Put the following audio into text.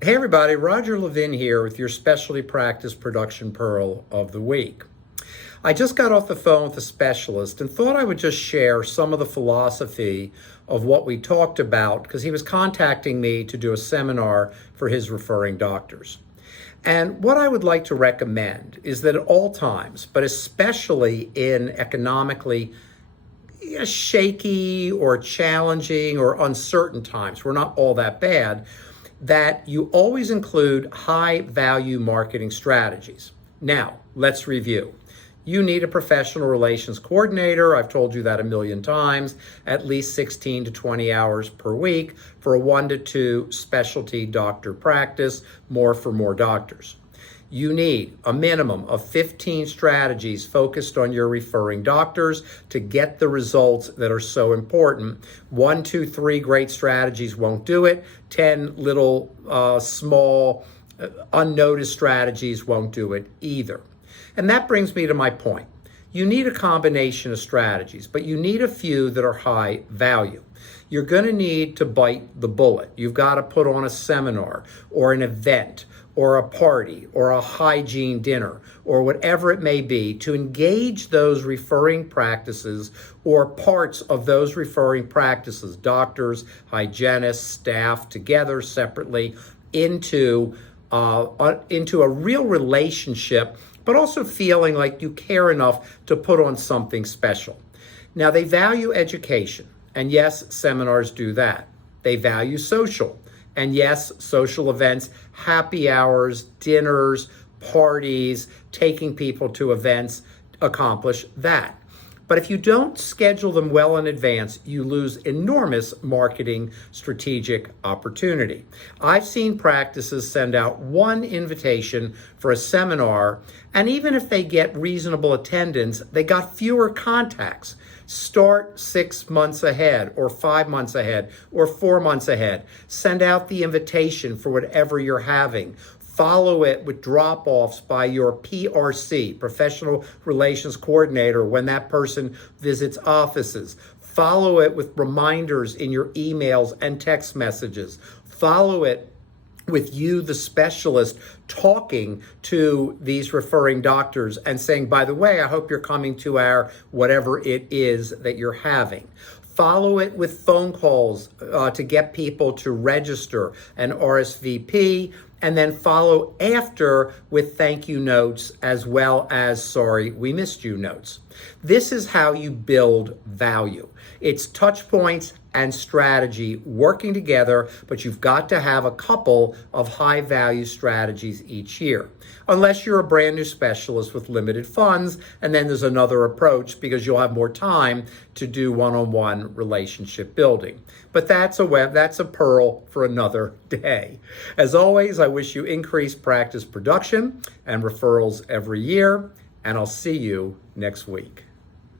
Hey everybody, Roger Levin here with your specialty practice production pearl of the week. I just got off the phone with a specialist and thought I would just share some of the philosophy of what we talked about because he was contacting me to do a seminar for his referring doctors. And what I would like to recommend is that at all times, but especially in economically shaky or challenging or uncertain times, we're not all that bad, that you always include high value marketing strategies. Now, let's review. You need a professional relations coordinator. I've told you that a million times, at least 16 to 20 hours per week for a 1 to 2 specialty doctor practice, more for more doctors. You need a minimum of 15 strategies focused on your referring doctors to get the results that are so important. 1, 2, 3 great strategies won't do it. 10 little small unnoticed strategies won't do it either. And that brings me to my point. You need a combination of strategies, but you need a few that are high value. You're going to need to bite the bullet. You've got to put on a seminar or an event or a party or a hygiene dinner or whatever it may be to engage those referring practices or parts of those referring practices, doctors, hygienists, staff, together, separately, into a real relationship, but also feeling like you care enough to put on something special. Now, they value education, and yes, seminars do that. They value social, and yes, social events, happy hours, dinners, parties, taking people to events accomplish that. But if you don't schedule them well in advance, you lose enormous marketing strategic opportunity. I've seen practices send out one invitation for a seminar, and even if they get reasonable attendance, they got fewer contacts. Start 6 months ahead or 5 months ahead or 4 months ahead. Send out the invitation for whatever you're having. Follow it with drop-offs by your PRC, Professional Relations Coordinator, when that person visits offices. Follow it with reminders in your emails and text messages. Follow it with you, the specialist, talking to these referring doctors and saying, by the way, I hope you're coming to our whatever it is that you're having. Follow it with phone calls to get people to register and RSVP, and then follow after with thank you notes as well as sorry we missed you notes. This is how you build value. It's touch points and strategy working together, but you've got to have a couple of high value strategies each year. Unless you're a brand new specialist with limited funds, and then there's another approach because you'll have more time to do one-on-one relationship building. But that's a pearl for another day. As always, I wish you increased practice production and referrals every year, and I'll see you next week.